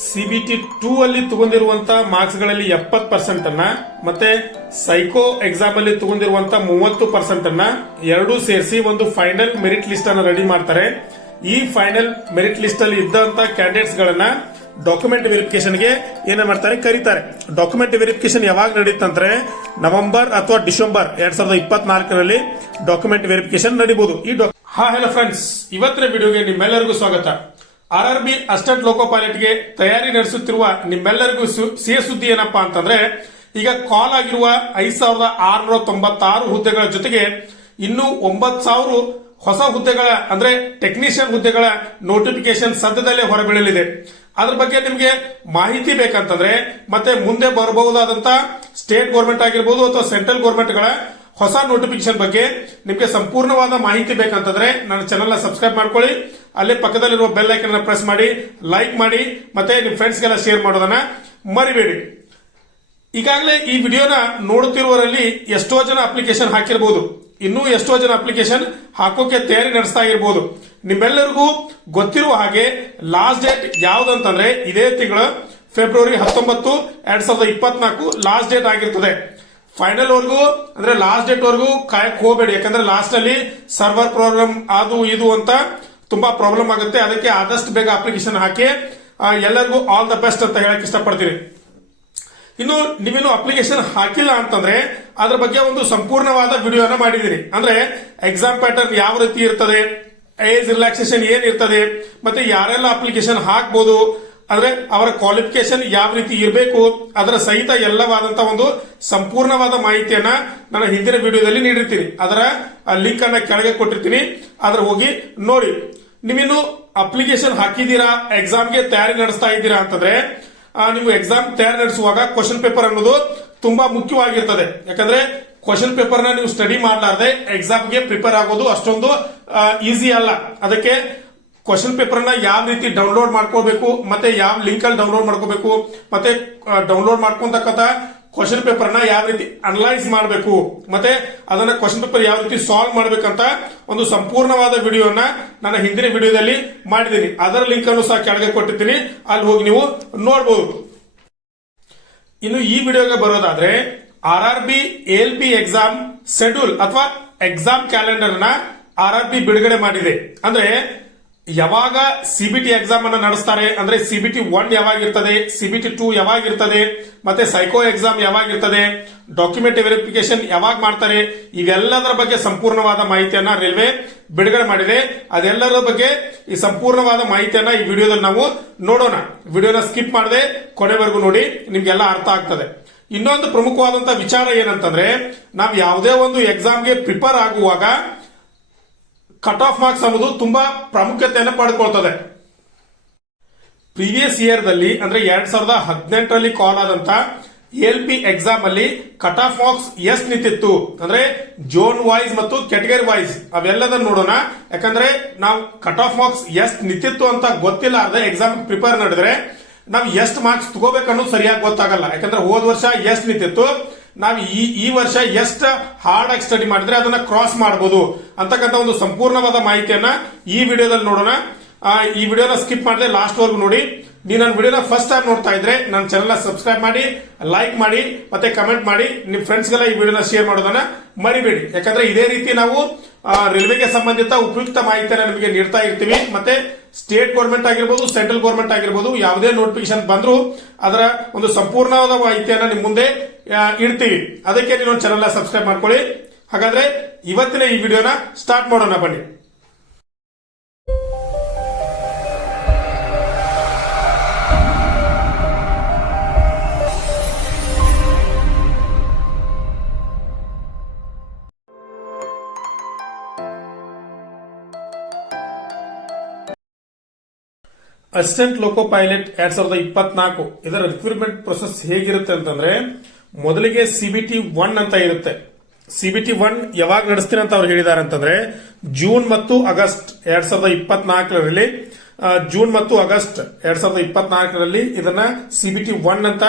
CBT 2 ಅಲ್ಲಿ ತಗೊಂಡಿರುವಂತ marks ಗಳಲ್ಲಿ 70% ಅನ್ನ ಮತ್ತೆ ಸೈಕೋ ಎಕ್ಸಾಮ್ ಅಲ್ಲಿ ತಗೊಂಡಿರುವಂತ 30% ಅನ್ನ ಎರಡೂ ಸೇರಿಸಿ ಒಂದು ಫೈನಲ್ ಮೆರಿಟ್ ಲಿಸ್ಟ್ ಅನ್ನ ರೆಡಿ ಮಾಡ್ತಾರೆ. ಈ ಫೈನಲ್ ಮೆರಿಟ್ ಲಿಸ್ಟ್ ಅಲ್ಲಿ ಇದ್ದಂತ ಕ್ಯಾಂಡಿಡೇಟ್ಸ್ ಗಳನ್ನ ಡಾಕ್ಯುಮೆಂಟ್ ವೆರಿಫಿಕೇಶನ್ ಗೆ ಏನ ಮಾಡ್ತಾರೆ ಕರೀತಾರೆ. ಡಾಕ್ಯುಮೆಂಟ್ ವೆರಿಫಿಕೇಶನ್ ಯಾವಾಗ ನಡೆಯುತ್ತಂದ್ರೆ ನವೆಂಬರ್ ಅಥವಾ ಡಿಸೆಂಬರ್ 2024ರಲ್ಲಿ ಡಾಕ್ಯುಮೆಂಟ್ ವೆರಿಫಿಕೇಶನ್ ನಡೀಬಹುದು. ಹಲೋ ಫ್ರೆಂಡ್ಸ್, ಇವತ್ತಿನ ವಿಡಿಯೋಗೆ ನಿಮ್ಮೆಲ್ಲರಿಗೂ ಸ್ವಾಗತ. RRB ಅಸಿಸ್ಟೆಂಟ್ ಲೋಕೋ ಪೈಲಟ್ ಗೆ ತಯಾರಿ ನಡೆಸುತ್ತಿರುವ ನಿಮ್ಮೆಲ್ಲರಿಗೂ ಸಿಹಿ ಸುದ್ದಿ ಏನಪ್ಪಾ ಅಂತಂದ್ರೆ, ಈಗ ಕಾಲ್ ಆಗಿರುವ 5696 ಹುದ್ದೆಗಳ ಜೊತೆಗೆ ಇನ್ನು 9000 ಹೊಸ ಹುದ್ದೆಗಳ ಅಂದ್ರೆ ಟೆಕ್ನಿಷಿಯನ್ ಹುದ್ದೆಗಳ ನೋಟಿಫಿಕೇಶನ್ ಸದ್ಯದಲ್ಲೇ ಹೊರಬೀಳಲಿದೆ. ಅದ್ರ ಬಗ್ಗೆ ನಿಮ್ಗೆ ಮಾಹಿತಿ ಬೇಕಂತಂದ್ರೆ ಮತ್ತೆ ಮುಂದೆ ಬರಬಹುದಾದಂತ ಸ್ಟೇಟ್ ಗೌರ್ಮೆಂಟ್ ಆಗಿರ್ಬೋದು ಅಥವಾ ಸೆಂಟ್ರಲ್ ಗೌರ್ಮೆಂಟ್ ಗಳ ಹೊಸ ನೋಟಿಫಿಕೇಶನ್ ಬಗ್ಗೆ ನಿಮ್ಗೆ ಸಂಪೂರ್ಣವಾದ ಮಾಹಿತಿ ಬೇಕಂತಂದ್ರೆ ನನ್ನ ಚಾನೆಲ್ ನ ಸಬ್ಸ್ಕ್ರೈಬ್ ಮಾಡ್ಕೊಳ್ಳಿ. ಅಲ್ಲೇ ಪಕ್ಕದಲ್ಲಿರುವ ಬೆಲ್ ಐಕನ್ ಪ್ರೆಸ್ ಮಾಡಿ, ಲೈಕ್ ಮಾಡಿ, ಮತ್ತೆ ನಿಮ್ ಫ್ರೆಂಡ್ಸ್ ಗೆಲ್ಲ ಶೇರ್ ಮಾಡೋದನ್ನ ಮರಿಬೇಡಿ. ಈಗಾಗಲೇ ಈ ವಿಡಿಯೋನ ನೋಡುತ್ತಿರುವವರಲ್ಲಿ ಎಷ್ಟೋ ಜನ ಅಪ್ಲಿಕೇಶನ್ ಹಾಕಿರಬಹುದು, ಇನ್ನೂ ಎಷ್ಟೋ ಜನ ಅಪ್ಲಿಕೇಶನ್ ಹಾಕೋಕೆ ತಯಾರಿ ನಡೆಸ್ತಾ ಇರಬಹುದು. ನಿಮ್ಮೆಲ್ಲರಿಗೂ ಗೊತ್ತಿರುವ ಹಾಗೆ ಲಾಸ್ಟ್ ಡೇಟ್ ಯಾವ್ದಂತಂದ್ರೆ ಇದೇ ತಿಂಗಳ ಫೆಬ್ರವರಿ 19, 2024 ಲಾಸ್ಟ್ ಡೇಟ್ ಆಗಿರ್ತದೆ. ಫೈನಲ್ ವರ್ಗೂ ಅಂದ್ರೆ ಲಾಸ್ಟ್ ಡೇಟ್ ವರ್ಗೂ ಕಾಯಕ್ ಹೋಗಬೇಡಿ, ಯಾಕಂದ್ರೆ ಲಾಸ್ಟ್ ಅಲ್ಲಿ ಸರ್ವರ್ ಪ್ರಾಬ್ಲಮ್ ಅದು ಇದು ಅಂತ ತುಂಬಾ ಪ್ರಾಬ್ಲಮ್ ಆಗುತ್ತೆ. ಅದಕ್ಕೆ ಆದಷ್ಟು ಬೇಗ ಅಪ್ಲಿಕೇಶನ್ ಹಾಕಿ ಎಲ್ಲರಿಗೂ ಆಲ್ ದ ಬೆಸ್ಟ್ ಅಂತ ಹೇಳಕ್ ಇಷ್ಟಪಡ್ತೀನಿ. ಇನ್ನು ನೀವೇನು ಅಪ್ಲಿಕೇಶನ್ ಹಾಕಿಲ್ಲ ಅಂತಂದ್ರೆ ಅದ್ರ ಬಗ್ಗೆ ಒಂದು ಸಂಪೂರ್ಣವಾದ ವಿಡಿಯೋನ ಮಾಡಿದೀನಿ. ಅಂದ್ರೆ ಎಕ್ಸಾಮ್ ಪ್ಯಾಟರ್ನ್ ಯಾವ ರೀತಿ ಇರ್ತದೆ, ಏಜ್ ರಿಲ್ಯಾಕ್ಸೇಷನ್ ಏನ್ ಇರ್ತದೆ, ಮತ್ತೆ ಯಾರೆಲ್ಲ ಅಪ್ಲಿಕೇಶನ್ ಹಾಕಬಹುದು, ಅಂದ್ರೆ ಅವರ ಕ್ವಾಲಿಫಿಕೇಶನ್ ಯಾವ ರೀತಿ ಇರಬೇಕು, ಅದರ ಸಹಿತ ಎಲ್ಲವಾದಂತ ಒಂದು ಸಂಪೂರ್ಣವಾದ ಮಾಹಿತಿಯನ್ನ ನಾನು ಹಿಂದಿನ ವಿಡಿಯೋದಲ್ಲಿ ನೀಡಿರ್ತೀನಿ. ಅದರ ಲಿಂಕ್ ಅನ್ನ ಕೆಳಗೆ ಕೊಟ್ಟಿರ್ತೀನಿ, ಅದ್ರ ಹೋಗಿ ನೋಡಿ. ನೀವೇನು ಅಪ್ಲಿಕೇಶನ್ ಹಾಕಿದೀರಾ, ಎಕ್ಸಾಮ್ಗೆ ತಯಾರಿ ನಡೆಸ್ತಾ ಇದ್ದೀರಾ ಅಂತಂದ್ರೆ ನೀವು ಎಕ್ಸಾಮ್ ತಯಾರಿ ನಡೆಸುವಾಗ ಕ್ವಶನ್ ಪೇಪರ್ ಅನ್ನೋದು ತುಂಬಾ ಮುಖ್ಯವಾಗಿರ್ತದೆ. ಯಾಕಂದ್ರೆ ಕ್ವಶನ್ ಪೇಪರ್ ನ ನೀವು ಸ್ಟಡಿ ಮಾಡಲಾರ್ದೆ ಎಕ್ಸಾಮ್ಗೆ ಪ್ರಿಪೇರ್ ಆಗೋದು ಅಷ್ಟೊಂದು ಈಸಿ ಅಲ್ಲ. ಅದಕ್ಕೆ ಕ್ವಶನ್ ಪೇಪರ್ ನ ಯಾವ ರೀತಿ ಡೌನ್ಲೋಡ್ ಮಾಡ್ಕೋಬೇಕು, ಮತ್ತೆ ಯಾವ ಲಿಂಕ್ ಅಲ್ಲಿ ಡೌನ್ಲೋಡ್ ಮಾಡ್ಕೋಬೇಕು, ಮತ್ತೆ ಡೌನ್ಲೋಡ್ ಮಾಡ್ಕೊಂತಕ್ಕಂತ ಕ್ವಶನ್ ಪೇಪರ್ ನ ಯಾವ ರೀತಿ ಅನಲೈಸ್ ಮಾಡಬೇಕು, ಮತ್ತೆ ಅದನ್ನ ಕ್ವಶನ್ ಪೇಪರ್ ಯಾವ ರೀತಿ ಸಾಲ್ವ್ ಮಾಡ್ಬೇಕಂತ ಒಂದು ಸಂಪೂರ್ಣವಾದ ವಿಡಿಯೋನ ನಾನು ಹಿಂದಿನ ವಿಡಿಯೋದಲ್ಲಿ ಮಾಡಿದ್ದೀನಿ. ಅದರ ಲಿಂಕ್ ಅನ್ನು ಸಹ ಕೆಳಗೆ ಕೊಟ್ಟಿರ್ತೀನಿ, ಅಲ್ಲಿ ಹೋಗಿ ನೀವು ನೋಡಬಹುದು. ಇನ್ನು ಈ ವಿಡಿಯೋಗೆ ಬರೋದಾದ್ರೆ RRB ALP ಎಕ್ಸಾಮ್ ಶೆಡ್ಯೂಲ್ ಅಥವಾ ಎಕ್ಸಾಮ್ ಕ್ಯಾಲೆಂಡರ್ ನ RRB ಬಿಡುಗಡೆ ಮಾಡಿದೆ. ಅಂದ್ರೆ ಯಾವಾಗ ಸಿಬಿಟಿ ಎಕ್ಸಾಮ್ ಅನ್ನ ನಡೆಸ್ತಾರೆ, ಅಂದ್ರೆ ಸಿಬಿಟಿ 1 ಯಾವಾಗಿರ್ತದೆ, ಸಿಬಿಟಿ 2 ಯಾವಾಗಿರ್ತದೆ, ಮತ್ತೆ ಸೈಕೋ ಎಕ್ಸಾಮ್ ಯಾವಾಗಿರ್ತದೆ, ಡಾಕ್ಯುಮೆಂಟ್ ವೆರಿಫಿಕೇಶನ್ ಯಾವಾಗ ಮಾಡ್ತಾರೆ, ಇವೆಲ್ಲದರ ಬಗ್ಗೆ ಸಂಪೂರ್ಣವಾದ ಮಾಹಿತಿಯನ್ನ ರೈಲ್ವೆ ಬಿಡುಗಡೆ ಮಾಡಿದೆ. ಅದೆಲ್ಲದರ ಬಗ್ಗೆ ಈ ಸಂಪೂರ್ಣವಾದ ಮಾಹಿತಿಯನ್ನ ಈ ವಿಡಿಯೋದಲ್ಲಿ ನಾವು ನೋಡೋಣ. ವಿಡಿಯೋನ ಸ್ಕಿಪ್ ಮಾಡದೆ ಕೊನೆವರೆಗೂ ನೋಡಿ, ನಿಮ್ಗೆಲ್ಲ ಅರ್ಥ ಆಗ್ತದೆ. ಇನ್ನೊಂದು ಪ್ರಮುಖವಾದಂತಹ ವಿಚಾರ ಏನಂತಂದ್ರೆ, ನಾವು ಯಾವುದೇ ಒಂದು ಎಕ್ಸಾಮ್ಗೆ ಪ್ರಿಪೇರ್ ಆಗುವಾಗ ಕಟ್ ಆಫ್ ಮಾರ್ಕ್ಸ್ ಅನ್ನೋದು ತುಂಬಾ ಪ್ರಾಮುಖ್ಯತೆಯನ್ನು ಪಡೆದುಕೊಳ್ತದೆ. ಪ್ರೀವಿಯಸ್ ಇಯರ್ ದಲ್ಲಿ ಅಂದ್ರೆ 2018ರಲ್ಲಿ ಕಾಲ್ ಆದಂತ ALP ಎಕ್ಸಾಮ್ ಅಲ್ಲಿ ಕಟ್ ಆಫ್ ಮಾರ್ಕ್ಸ್ ಎಷ್ಟು ನಿಂತಿತ್ತು ಅಂದ್ರೆ ಜೋನ್ ವೈಸ್ ಮತ್ತು ಕ್ಯಾಟಗರಿ ವೈಸ್ ಅವೆಲ್ಲದನ್ನ ನೋಡೋಣ. ಯಾಕಂದ್ರೆ ನಾವು ಕಟ್ ಆಫ್ ಮಾರ್ಕ್ಸ್ ಎಷ್ಟು ನಿಂತಿತ್ತು ಅಂತ ಗೊತ್ತಿಲ್ಲ ಎಕ್ಸಾಮ್ ಪ್ರಿಪೇರ್ ಮಾಡಿದ್ರೆ ನಾವು ಎಷ್ಟು ಮಾರ್ಕ್ಸ್ ತಗೋಬೇಕನ್ನೋದು ಸರಿಯಾಗಿ ಗೊತ್ತಾಗಲ್ಲ. ಯಾಕಂದ್ರೆ ಹೋದ ವರ್ಷ ಎಷ್ಟು ನಿಂತಿತ್ತು, ನಾವು ಈ ವರ್ಷ ಎಷ್ಟು ಹಾರ್ಡ್ ಆಗಿ ಸ್ಟಡಿ ಮಾಡಿದ್ರೆ ಅದನ್ನ ಕ್ರಾಸ್ ಮಾಡಬಹುದು ಅಂತಕ್ಕಂಥ ಒಂದು ಸಂಪೂರ್ಣವಾದ ಮಾಹಿತಿಯನ್ನ ಈ ವಿಡಿಯೋದಲ್ಲಿ ನೋಡೋಣ. ಈ ವಿಡಿಯೋನ ಸ್ಕಿಪ್ ಮಾಡದೆ ಲಾಸ್ಟ್ ವರ್ಗು ನೋಡಿ. ನೀವು ನನ್ನ ವಿಡಿಯೋನ ಫಸ್ಟ್ ಟೈಮ್ ನೋಡ್ತಾ ಇದ್ರೆ ನನ್ನ ಚಾನೆಲ್ ಸಬ್ಸ್ಕ್ರೈಬ್ ಮಾಡಿ, ಲೈಕ್ ಮಾಡಿ, ಮತ್ತೆ ಕಮೆಂಟ್ ಮಾಡಿ, ನಿಮ್ ಫ್ರೆಂಡ್ಸ್ಗೆಲ್ಲ ಈ ವಿಡಿಯೋನ ಶೇರ್ ಮಾಡೋದನ್ನ ಮರಿಬೇಡಿ. ಯಾಕಂದ್ರೆ ಇದೇ ರೀತಿ ನಾವು ರೈಲ್ವೆಗೆ ಸಂಬಂಧಿತ ಉಪಯುಕ್ತ ಮಾಹಿತಿಯನ್ನ ನಿಮಗೆ ನೀಡ್ತಾ ಇರ್ತೀವಿ. ಮತ್ತೆ ಸ್ಟೇಟ್ ಗೌರ್ಮೆಂಟ್ ಆಗಿರ್ಬೋದು, ಸೆಂಟ್ರಲ್ ಗೌರ್ಮೆಂಟ್ ಆಗಿರ್ಬೋದು, ಯಾವುದೇ ನೋಟಿಫಿಕೇಶನ್ ಬಂದ್ರು ಅದರ ಒಂದು ಸಂಪೂರ್ಣವಾದ ಮಾಹಿತಿಯನ್ನ ನಿಮ್ ಮುಂದೆ ಇಡ್ತೀವಿ. ಅದಕ್ಕೆ ನೀವು ಚಾನೆಲ್ ಸಬ್ಸ್ಕ್ರೈಬ್ ಮಾಡ್ಕೊಳ್ಳಿ. ಹಾಗಾದ್ರೆ ಇವತ್ತಿನ ಈ ವಿಡಿಯೋನ ಸ್ಟಾರ್ಟ್ ಮಾಡೋಣ ಬನ್ನಿ. ಅಸಿಸ್ಟೆಂಟ್ ಲೋಕೋ ಪೈಲಟ್ 2024 ಇದರ ರಿಕ್ರೂಟ್ಮೆಂಟ್ ಪ್ರೊಸೆಸ್ ಹೇಗಿರುತ್ತೆ ಅಂತಂದ್ರೆ, ಮೊದಲಿಗೆ ಸಿಬಿಟಿ 1 ಅಂತ ಇರುತ್ತೆ. ಸಿಬಿಟಿ 1 ಯಾವಾಗ ನಡೆಸ್ತೀನಿ ಅಂತ ಅವ್ರು ಹೇಳಿದ್ದಾರೆ ಅಂತಂದ್ರೆ ಜೂನ್ ಮತ್ತು ಆಗಸ್ಟ್ 2024ರಲ್ಲಿ ಜೂನ್ ಮತ್ತು ಆಗಸ್ಟ್ 2024ರಲ್ಲಿ ಇದನ್ನ ಸಿಬಿಟಿ 1 ಅಂತ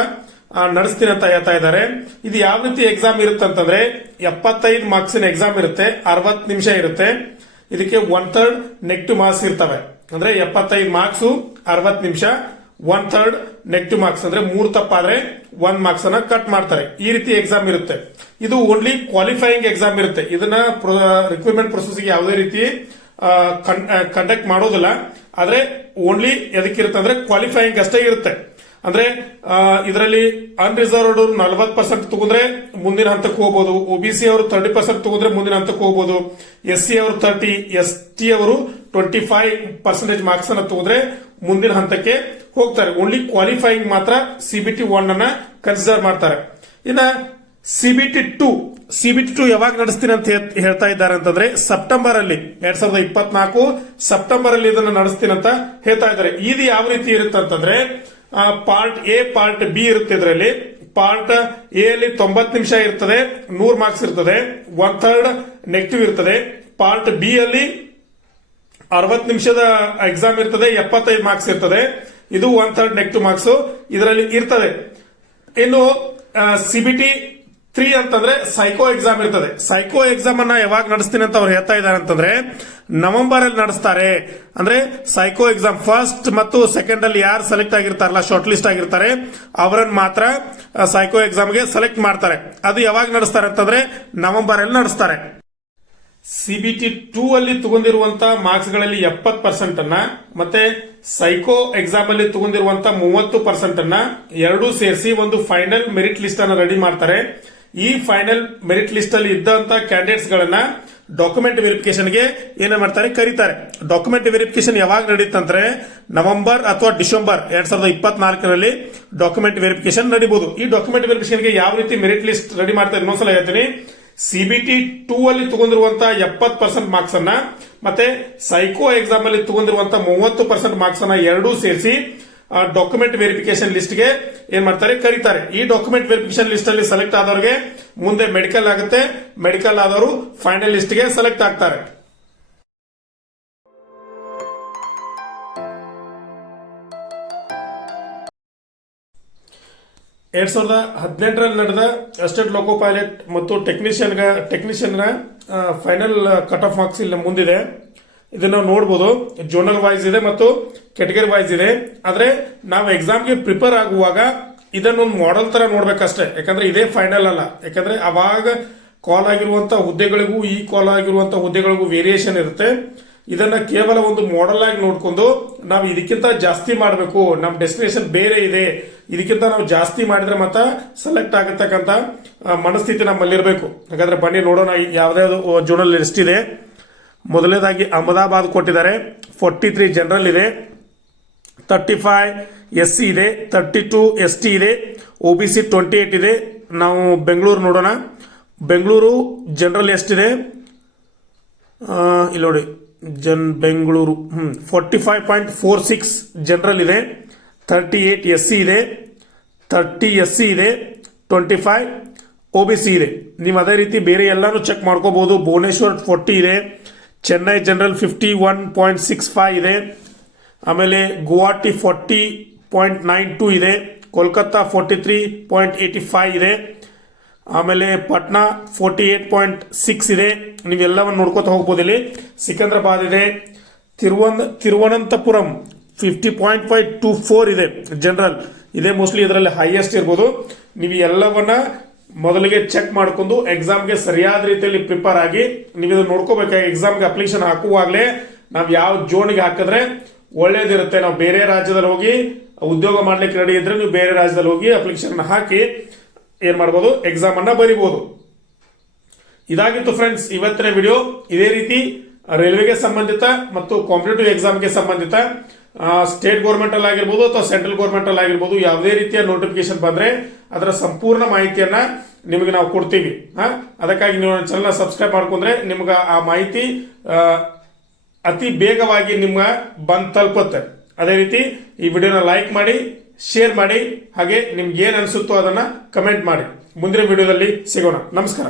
ನಡೆಸ್ತೀನಿ ಅಂತ ಹೇಳ್ತಾ ಇದ್ದಾರೆ. ಇದು ಯಾವ ರೀತಿ ಎಕ್ಸಾಮ್ ಇರುತ್ತೆ ಅಂತಂದ್ರೆ 75 ಮಾರ್ಕ್ಸಿನ ಎಕ್ಸಾಮ್ ಇರುತ್ತೆ, 60 ನಿಮಿಷ ಇರುತ್ತೆ. ಇದಕ್ಕೆ 1/3 ನೆಗೆಟಿವ್ ಮಾರ್ಕ್ಸ್ ಇರ್ತವೆ. ಅಂದ್ರೆ 75 ಮಾರ್ಕ್ಸ್ 60 ನಿಮಿಷ 1/3 ನೆಗೆಟಿವ್ ಮಾರ್ಕ್ಸ್ ಅಂದ್ರೆ 3 ತಪ್ಪಾದ್ರೆ 1 ಮಾರ್ಕ್ಸ್ ಅನ್ನ ಕಟ್ ಮಾಡ್ತಾರೆ. ಈ ರೀತಿ ಎಕ್ಸಾಮ್ ಇರುತ್ತೆ. ಇದು ಓನ್ಲಿ ಕ್ವಾಲಿಫೈಯಿಂಗ್ ಎಕ್ಸಾಮ್ ಇರುತ್ತೆ. ಇದನ್ನ ರಿಕ್ರೂಟ್ಮೆಂಟ್ ಪ್ರೊಸೆಸ್ ಗೆ ಯಾವುದೇ ರೀತಿ ಕಂಡಕ್ಟ್ ಮಾಡೋದಿಲ್ಲ. ಆದ್ರೆ ಓನ್ಲಿ ಎದಕ್ಕಿರುತ್ತೆ ಅಂದ್ರೆ ಕ್ವಾಲಿಫೈಯಿಂಗ್ ಅಷ್ಟೇ ಇರುತ್ತೆ. ಅಂದ್ರೆ ಇದರಲ್ಲಿ ಅನ್ರಿಸರ್ವ್ಡ್ 40% ತಗೊಂಡ್ರೆ ಮುಂದಿನ ಹಂತಕ್ಕೆ ಹೋಗಬಹುದು. ಒಬಿಸಿ ಅವರು 30% ತಗೊಂಡ್ರೆ ಮುಂದಿನ ಹಂತಕ್ಕೆ ಹೋಗಬಹುದು. SC ಅವರು 30, ST ಅವರು 25% ಮಾರ್ಕ್ಸ್ ಅನ್ನ ತಗೊಂಡ್ರೆ ಮುಂದಿನ ಹಂತಕ್ಕೆ ಹೋಗ್ತಾರೆ. ಓನ್ಲಿ ಕ್ವಾಲಿಫೈಯಿಂಗ್ ಮಾತ್ರ CBT 1 ಅನ್ನ ಕನ್ಸಿಡರ್ ಮಾಡ್ತಾರೆ. ಇನ್ನ CBT 2 ಯಾವಾಗ ನಡೆಸ್ತೀನಿ ಅಂತ ಹೇಳ್ತಾ ಇದ್ದಾರೆ ಅಂತಂದ್ರೆ ಸೆಪ್ಟೆಂಬರ್ ಅಲ್ಲಿ 2024 ಸೆಪ್ಟೆಂಬರ್ ಅಲ್ಲಿ ಇದನ್ನ ನಡೆಸ್ತೀನಿ ಅಂತ ಹೇಳ್ತಾ ಇದ್ದಾರೆ. ಇದು ಯಾವ ರೀತಿ ಇರುತ್ತೆ ಅಂತಂದ್ರೆ ಪಾರ್ಟ್ ಎ ಪಾರ್ಟ್ ಬಿ ಇರುತ್ತೆ. ಇದರಲ್ಲಿ ಪಾರ್ಟ್ ಎ ಅಲ್ಲಿ 90 ನಿಮಿಷ ಇರ್ತದೆ, 100 ಮಾರ್ಕ್ಸ್ ಇರ್ತದೆ, 1/3 ನೆಗೆಟಿವ್ ಇರ್ತದೆ. ಪಾರ್ಟ್ ಬಿ ಅಲ್ಲಿ 60 ನಿಮಿಷದ ಎಕ್ಸಾಮ್ ಇರ್ತದೆ, 75 ಮಾರ್ಕ್ಸ್ ಇರ್ತದೆ. ಇದು 1/3 ನೆಗೆಟಿವ್ ಮಾರ್ಕ್ಸ್ ಇದರಲ್ಲಿ ಇರ್ತದೆ. ಇನ್ನು CBT 3 ಅಂತಂದ್ರೆ ಸೈಕೋ ಎಕ್ಸಾಮ್ ಇರ್ತದೆ. ಸೈಕೋ ಎಕ್ಸಾಮ್ ಅನ್ನ ಯಾವಾಗ ನಡೆಸ್ತೀನಿ ಅಂತ ಅವ್ರು ಹೇಳ್ತಾ ಇದ್ದಾರೆ ಅಂತಂದ್ರೆ ನವೆಂಬರ್ ಅಲ್ಲಿ ನಡೆಸ್ತಾರೆ. ಅಂದ್ರೆ ಸೈಕೋ ಎಕ್ಸಾಮ್ ಫಸ್ಟ್ ಮತ್ತು ಸೆಕೆಂಡ್ ಅಲ್ಲಿ ಯಾರು ಸೆಲೆಕ್ಟ್ ಆಗಿರ್ತಾರಲ್ಲ, ಶಾರ್ಟ್ ಲಿಸ್ಟ್ ಆಗಿರ್ತಾರೆ, ಅವರನ್ನು ಮಾತ್ರ ಸೈಕೋ ಎಕ್ಸಾಮ್ಗೆ ಸೆಲೆಕ್ಟ್ ಮಾಡ್ತಾರೆ. ಅದು ಯಾವಾಗ ನಡೆಸ್ತಾರೆ ಅಂತಂದ್ರೆ ನವೆಂಬರ್ ಅಲ್ಲಿ ನಡೆಸ್ತಾರೆ. CBT 2 ಅಲ್ಲಿ ತಗೊಂಡಿರುವಂತ ಮಾರ್ಕ್ಸ್ ಗಳಲ್ಲಿ 70% ಅನ್ನ ಮತ್ತೆ ಸೈಕೋ ಎಕ್ಸಾಮ್ ಅಲ್ಲಿ ತಗೊಂಡಿರುವಂತ 30% ಅನ್ನ ಎರಡೂ ಸೇರಿಸಿ ಒಂದು ಫೈನಲ್ ಮೆರಿಟ್ ಲಿಸ್ಟ್ ಅನ್ನ ರೆಡಿ ಮಾಡ್ತಾರೆ. ಈ ಫೈನಲ್ ಮೆರಿಟ್ ಲಿಸ್ಟ್ ಅಲ್ಲಿ ಇದ್ದಂತ ಕ್ಯಾಂಡಿಡೇಟ್ಸ್ ಗಳನ್ನ ಡಾಕ್ಯುಮೆಂಟ್ ವೆರಿಫಿಕೇಶನ್ ಗೆ ಏನೇ ಮಾಡ್ತಾರೆ ಕರೀತಾರೆ. ಡಾಕ್ಯುಮೆಂಟ್ ವೆರಿಫಿಕೇಶನ್ ಯಾವಾಗ ನಡೀತಂದ್ರೆ ನವೆಂಬರ್ ಅಥವಾ ಡಿಸೆಂಬರ್ 2024 ಡಾಕ್ಯುಮೆಂಟ್ ವೆರಿಫಿಕೇಶನ್ ನಡೀಬಹುದು. ಈ ಡಾಕ್ಯುಮೆಂಟ್ ವೆರಿಫಿಕೇಶನ್ ಗೆ ಯಾವ ರೀತಿ ಮೆರಿಟ್ ಲಿಸ್ಟ್ ರೆಡಿ ಮಾಡ್ತಾರೆ ಇನ್ನೊಂದ್ಸಲ ಹೇಳ್ತೀನಿ. CBT 2 ಅಲ್ಲಿ ತಗೊಂಡಿರುವಂತಹ 70% ಮಾರ್ಕ್ಸ್ ಅನ್ನ ಮತ್ತೆ ಸೈಕೋ ಎಕ್ಸಾಮ್ ಅಲ್ಲಿ ತಗೊಂಡಿರುವಂತಹ 30% ಮಾರ್ಕ್ಸ್ ಅನ್ನ ಎರಡೂ ಸೇರಿಸಿ ಡಾಕ್ಯುಮೆಂಟ್ ವೆರಿಫಿಕೇಶನ್ ಲಿಸ್ಟ್ ಗೆ ಏನ್ ಮಾಡ್ತಾರೆ ಕರೀತಾರೆ. ಈ ಡಾಕ್ಯುಮೆಂಟ್ ವೆರಿಫಿಕೇಶನ್ ಲಿಸ್ಟ್ ಅಲ್ಲಿ ಸೆಲೆಕ್ಟ್ ಆದವರಿಗೆ ಮುಂದೆ ಮೆಡಿಕಲ್ ಆಗುತ್ತೆ. ಮೆಡಿಕಲ್ ಆದವರು ಫೈನಲ್ ಲಿಸ್ಟ್ ಗೆ ಸೆಲೆಕ್ಟ್ ಆಗ್ತಾರೆ. ಎರಡ್ 2018 ನಡೆದ ಅಸಿಸ್ಟೆಂಟ್ ಲೋಕೋ ಪೈಲಟ್ ಮತ್ತು technician final cut off marks ಇಲ್ಲಿ ಮುಂದಿದೆ. ಇದನ್ನ ನೋಡಬಹುದು. ಜೋನಲ್ ವೈಸ್ ಇದೆ ಮತ್ತು ಕೆಟಗರಿ ವೈಸ್ ಇದೆ. ಆದ್ರೆ ನಾವು ಎಕ್ಸಾಮ್ಗೆ ಪ್ರಿಪೇರ್ ಆಗುವಾಗ ಇದನ್ನೊಂದು ಮಾಡೆಲ್ ತರ ನೋಡ್ಬೇಕಷ್ಟೇ. ಯಾಕಂದ್ರೆ ಇದೇ ಫೈನಲ್ ಅಲ್ಲ. ಯಾಕಂದ್ರೆ ಅವಾಗ ಕಾಲ್ ಆಗಿರುವಂತಹ ಹುದ್ದೆಗಳಿಗೂ ಈ ಕಾಲ್ ಆಗಿರುವಂತಹ ಹುದ್ದೆಗಳಿಗೂ ವೇರಿಯೇಷನ್ ಇರುತ್ತೆ. ಇದನ್ನ ಕೇವಲ ಒಂದು ಮಾಡೆಲ್ ಆಗಿ ನೋಡ್ಕೊಂಡು ನಾವು ಇದಕ್ಕಿಂತ ಜಾಸ್ತಿ ಮಾಡಬೇಕು, ನಮ್ಮ ಡೆಸ್ಟಿನೇಷನ್ ಬೇರೆ ಇದೆ, ಇದಕ್ಕಿಂತ ನಾವು ಜಾಸ್ತಿ ಮಾಡಿದ್ರೆ ಮಾತ್ರ ಸೆಲೆಕ್ಟ್ ಆಗತಕ್ಕಂತ ಮನಸ್ಥಿತಿ ನಮ್ಮಲ್ಲಿರಬೇಕು. ಹಾಗಾದ್ರೆ ಬನ್ನಿ ನೋಡೋಣ ಯಾವ್ದಾವ್ದು ಜೋನಲ್ ಲಿಸ್ಟ್ ಇದೆ. ಮೊದಲನೇದಾಗಿ ಅಹಮದಾಬಾದ್ ಕೊಟ್ಟಿದ್ದಾರೆ. 43 ಜನರಲ್ ಇದೆ, 35 SC ಇದೆ, 32 ST ಇದೆ, OBC 28 ಇದೆ. ನಾವು ಬೆಂಗಳೂರು ನೋಡೋಣ. ಬೆಂಗಳೂರು ಜನರಲ್ ಎಷ್ಟಿದೆ ಇಲ್ಲಿ ನೋಡಿ. ಬೆಂಗಳೂರು 45.46 ಜನರಲ್ ಇದೆ, 38 SC ಇದೆ, 30 SC ಇದೆ, 25 OBC ಇದೆ. ನೀವು ಅದೇ ರೀತಿ ಬೇರೆ ಎಲ್ಲಾನು ಚೆಕ್ ಮಾಡ್ಕೋಬಹುದು. ಭುವನೇಶ್ವರ್ 40 ಇದೆ, ಚೆನ್ನೈ ಜನರಲ್ 51.65 ಇದೆ, ಆಮೇಲೆ ಗುವಾಹಟಿ 40.92 ಇದೆ, ಕೋಲ್ಕತ್ತಾ 43.85 ಇದೆ, ಆಮೇಲೆ ಪಟ್ನಾ 48.6 ಇದೆ. ನೀವೆಲ್ಲವನ್ನು ನೋಡ್ಕೋತಾ ಹೋಗ್ಬೋದು. ಇಲ್ಲಿ ಸಿಕಂದ್ರಾಬಾದ್ ಇದೆ, ತಿರುವನಂತಪುರಂ 50.524 ಇದೆ ಜನರಲ್. ಇದೇ ಮೋಸ್ಟ್ಲಿ ಇದರಲ್ಲಿ ಹೈಯೆಸ್ಟ್ ಇರ್ಬೋದು. ನೀವು ಎಲ್ಲವನ್ನ ಮೊದಲಿಗೆ ಚೆಕ್ ಮಾಡ್ಕೊಂಡು ಎಕ್ಸಾಮ್ಗೆ ಸರಿಯಾದ ರೀತಿಯಲ್ಲಿ ಪ್ರಿಪೇರ್ ಆಗಿ ನೀವು ಇದನ್ನು ನೋಡ್ಕೋಬೇಕಾಗಿ ಎಕ್ಸಾಮ್ಗೆ ಅಪ್ಲಿಕೇಶನ್ ಹಾಕುವಾಗಲೇ ನಾವು ಯಾವ ಜೋನ್ಗೆ ಹಾಕಿದ್ರೆ ಒಳ್ಳೇದಿರುತ್ತೆ. ನಾವು ಬೇರೆ ರಾಜ್ಯದಲ್ಲಿ ಹೋಗಿ ಉದ್ಯೋಗ ಮಾಡ್ಲಿಕ್ಕೆ ರೆಡಿ ಇದ್ರೆ ನೀವು ಬೇರೆ ರಾಜ್ಯದಲ್ಲಿ ಹೋಗಿ ಅಪ್ಲಿಕೇಶನ್ ಹಾಕಿ ಏನ್ ಮಾಡಬಹುದು, ಎಕ್ಸಾಮ್ ಅನ್ನ ಬರೀಬಹುದು. ಇದಾಗಿತ್ತು ಫ್ರೆಂಡ್ಸ್ ಇವತ್ತಿನ ವಿಡಿಯೋ. ಇದೇ ರೀತಿ ರೈಲ್ವೆಗೆ ಸಂಬಂಧಿತ ಮತ್ತು ಕಾಂಪಿಟೇಟಿವ್ ಎಕ್ಸಾಮ್ಗೆ ಸಂಬಂಧಿತ ಸ್ಟೇಟ್ ಗೌರ್ಮೆಂಟ್ ಅಲ್ಲಿ ಆಗಿರ್ಬೋದು ಅಥವಾ ಸೆಂಟ್ರಲ್ ಗೌರ್ಮೆಂಟ್ ಅಲ್ಲಿ ಆಗಿರ್ಬೋದು ಯಾವುದೇ ರೀತಿಯ ನೋಟಿಫಿಕೇಶನ್ ಬಂದ್ರೆ ಅದರ ಸಂಪೂರ್ಣ ಮಾಹಿತಿಯನ್ನ ನಿಮಗೆ ನಾವು ಕೊಡ್ತೀವಿ. ಅದಕ್ಕಾಗಿ ನೀವು ಚಾನಲ್ ಸಬ್ಸ್ಕ್ರೈಬ್ ಮಾಡ್ಕೊಂಡ್ರೆ ನಿಮ್ಗೆ ಆ ಮಾಹಿತಿ ಅತಿ ಬೇಗವಾಗಿ ನಿಮ್ಗೆ ಬಂದ್ ತಲುಪುತ್ತೆ. ಅದೇ ರೀತಿ ಈ ವಿಡಿಯೋನ ಲೈಕ್ ಮಾಡಿ, ಶೇರ್ ಮಾಡಿ, ಹಾಗೆ ನಿಮ್ಗೆ ಏನ್ ಅನ್ಸುತ್ತೋ ಅದನ್ನ ಕಮೆಂಟ್ ಮಾಡಿ. ಮುಂದಿನ ವಿಡಿಯೋದಲ್ಲಿ ಸಿಗೋಣ. ನಮಸ್ಕಾರ.